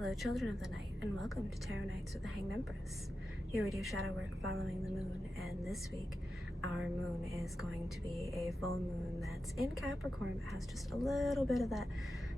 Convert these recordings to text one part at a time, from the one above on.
Hello, children of the night, and welcome to Tarot Nights with the Hanged Empress. Here we do shadow work following the moon, and this week our moon is going to be a full moon that's in Capricorn but has just a little bit of that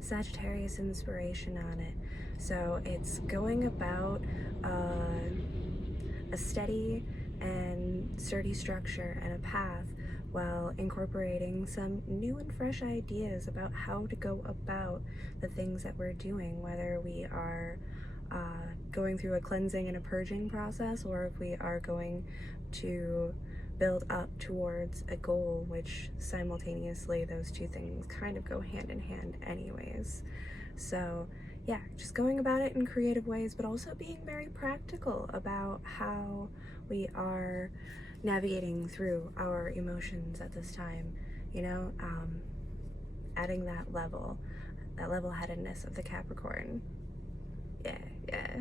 Sagittarius inspiration on it. So it's going about a steady and sturdy structure and a path while incorporating some new and fresh ideas about how to go about the things that we're doing, whether we are going through a cleansing and a purging process, or if we are going to build up towards a goal, which simultaneously those two things kind of go hand in hand anyways. So yeah, just going about it in creative ways, but also being very practical about how we are navigating through our emotions at this time, you know, adding that level-headedness of the Capricorn. Yeah.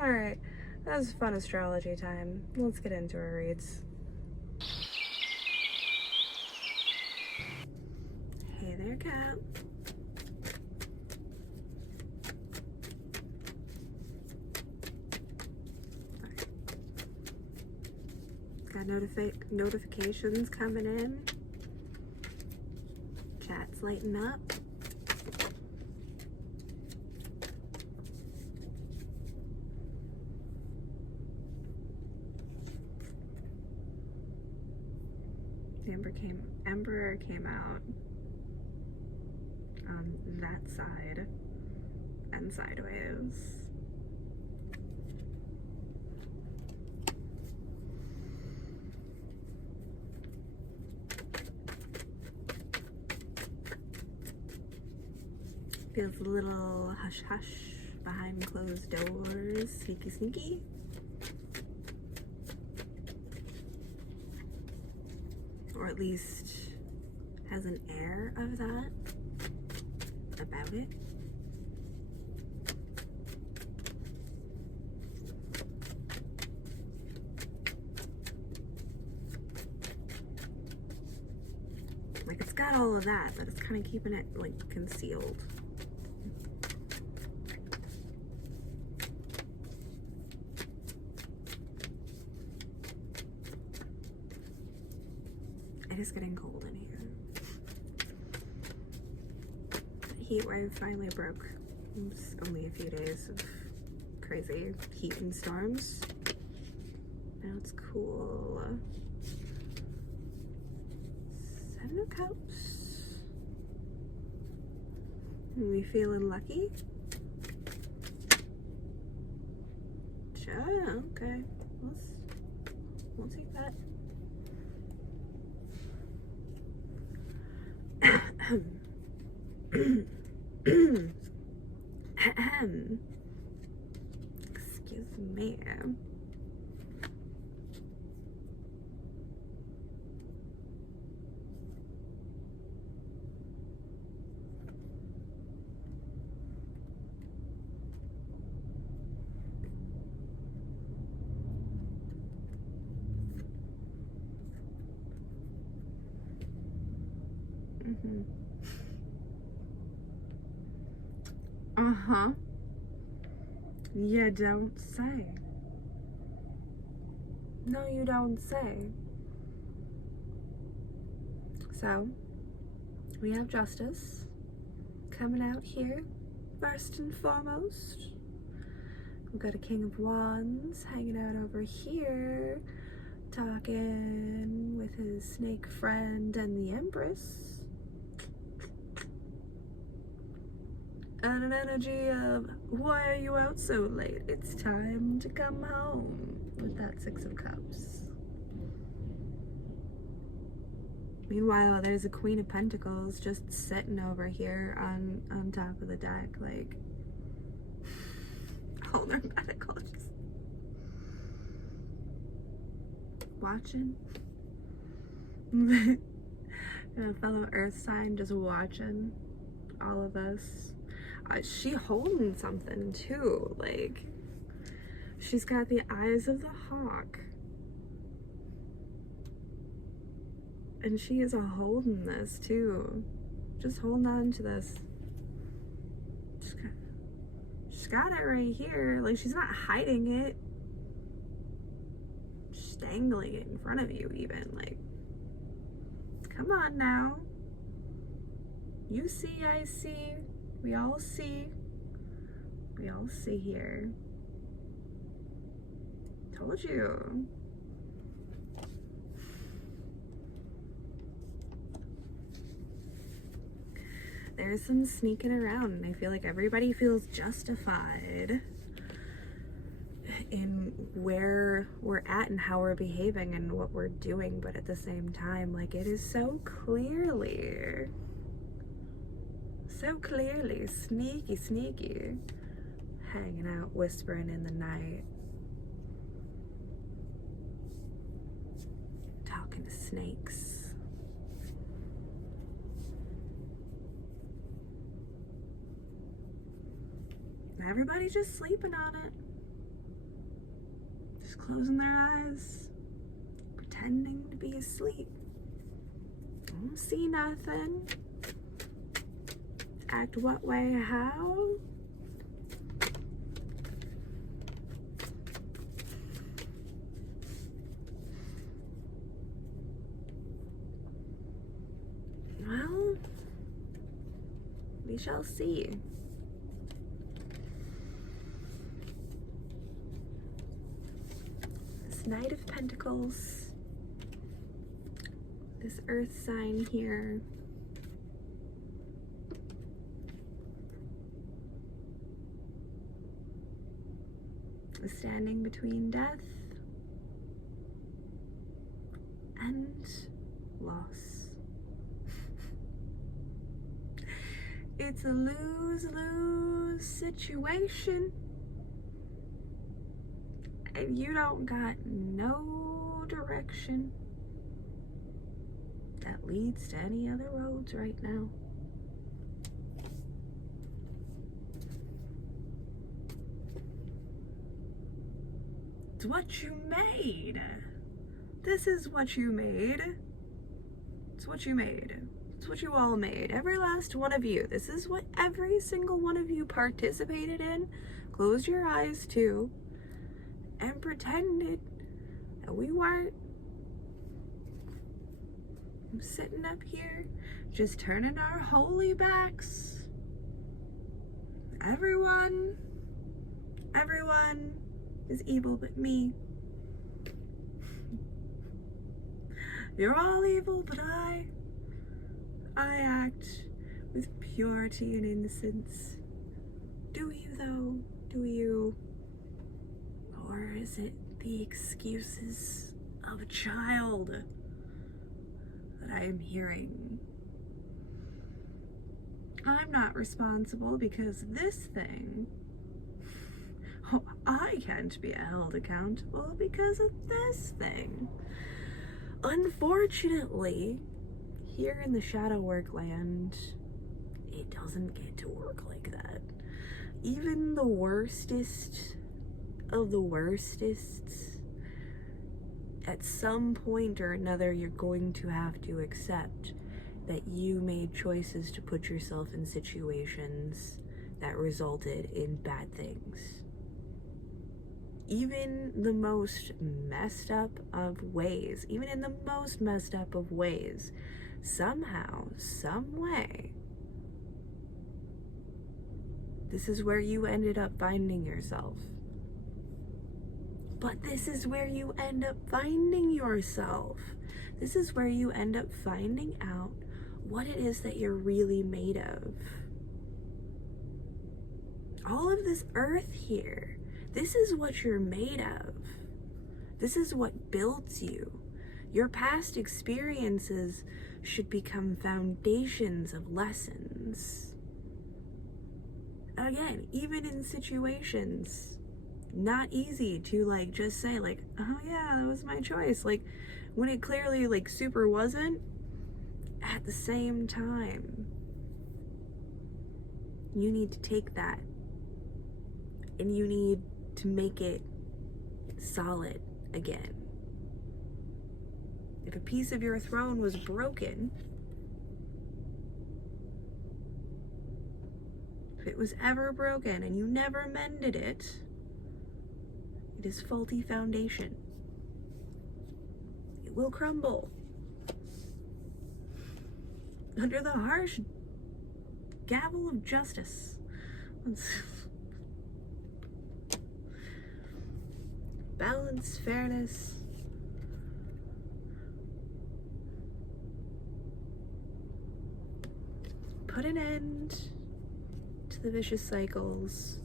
All right, that was fun astrology time. Let's get into our reads. Hey there, Cap. Got notifications coming in. Chat's lighting up. Emperor came out on that side and sideways. Feels a little hush-hush behind closed doors, sneaky. Or at least has an air of that about it. Like, it's got all of that, but it's kind of keeping it, like, concealed. It is getting cold in here. The heat wave finally broke. It's only a few days of crazy heat and storms. Now it's cool. Seven of Cups. Are we feeling lucky? Sure, okay. We'll take that. Excuse me. Uh-huh. You don't say. No, you don't say. So, we have Justice coming out here, first and foremost. We've got a King of Wands hanging out over here, talking with his snake friend and the Empress. And an energy of, why are you out so late? It's time to come home, with that Six of Cups. Meanwhile, there's a Queen of Pentacles just sitting over here on top of the deck, like, all their pentacles just watching. A fellow Earth sign just watching all of us. She holding something too, like, she's got the eyes of the hawk, and she is holding this too, just holding on to this, just She's got it right here. Like, she's not hiding it. She's dangling it in front of you even. Like, come on now. You see, I see. We all see. We all see here. Told you. There's some sneaking around, and I feel like everybody feels justified in where we're at and how we're behaving and what we're doing, but at the same time, like, it is so clearly sneaky hanging out, whispering in the night, talking to snakes. Everybody just sleeping on it. Just closing their eyes, pretending to be asleep. Don't see nothing. Act what way, how? Well, we shall see. Knight of Pentacles, this earth sign here, is standing between death and loss. It's a lose-lose situation. And you don't got no direction that leads to any other roads right now. It's what you made. This is what you made. It's what you made. It's what you all made. Every last one of you. This is what every single one of you participated in. Close your eyes to. And pretended that we weren't. I'm sitting up here, just turning our holy backs. Everyone is evil but me. You're all evil, but I act with purity and innocence. Do you though? Do you? Or is it the excuses of a child that I am hearing? I'm not responsible because this thing, I can't be held accountable because of this thing. Unfortunately, here in the shadow work land, it doesn't get to work like that. Even the worstest of the worstests, at some point or another, you're going to have to accept that you made choices to put yourself in situations that resulted in bad things. Even the most messed up of ways, even in the most messed up of ways, somehow, some way, this is where you ended up finding yourself. But this is where you end up finding yourself. This is where you end up finding out what it is that you're really made of. All of this earth here, this is what you're made of. This is what builds you. Your past experiences should become foundations of lessons. Again, even in situations not easy to like just say like, oh yeah, that was my choice, like when it clearly like super wasn't. At the same time, you need to take that and you need to make it solid again. If a piece of your throne was broken, If it was ever broken and you never mended it, it is faulty foundation. It will crumble under the harsh gavel of justice. Balance, fairness. Put an end to the vicious cycles.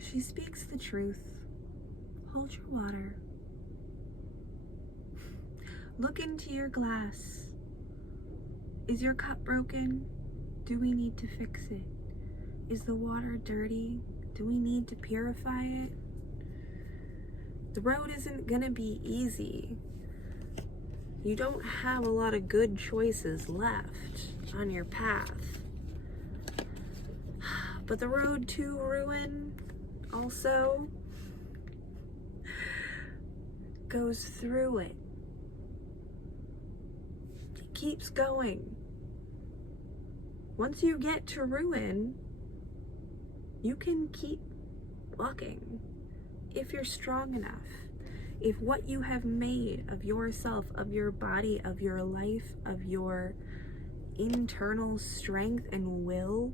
She speaks the truth. Hold your water. Look into your glass. Is your cup broken? Do we need to fix it? Is the water dirty? Do we need to purify it? The road isn't gonna be easy. You don't have a lot of good choices left on your path. But the road to ruin also goes through it. It keeps going. Once you get to ruin, you can keep walking if you're strong enough. If what you have made of yourself, of your body, of your life, of your internal strength and will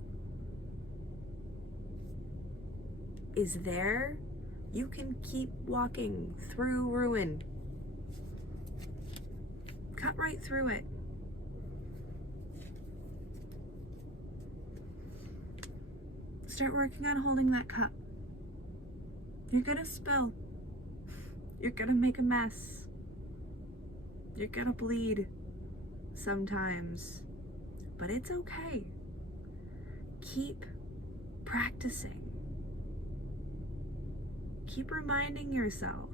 is there, you can keep walking through ruin. Cut right through it. Start working on holding that cup. You're gonna spill. You're gonna make a mess. You're gonna bleed sometimes, but it's okay. Keep practicing. Keep reminding yourself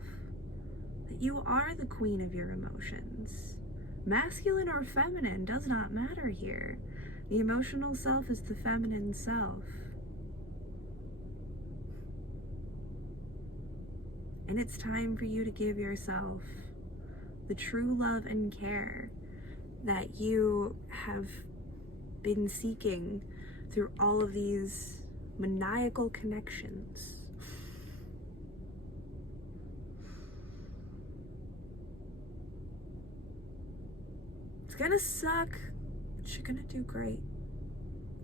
that you are the queen of your emotions. Masculine or feminine does not matter here. The emotional self is the feminine self. And it's time for you to give yourself the true love and care that you have been seeking through all of these maniacal connections. It's gonna suck, but you're gonna do great.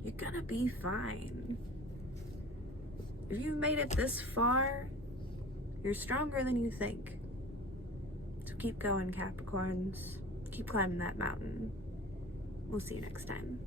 You're gonna be fine. If you've made it this far, you're stronger than you think. So keep going, Capricorns. Keep climbing that mountain. We'll see you next time.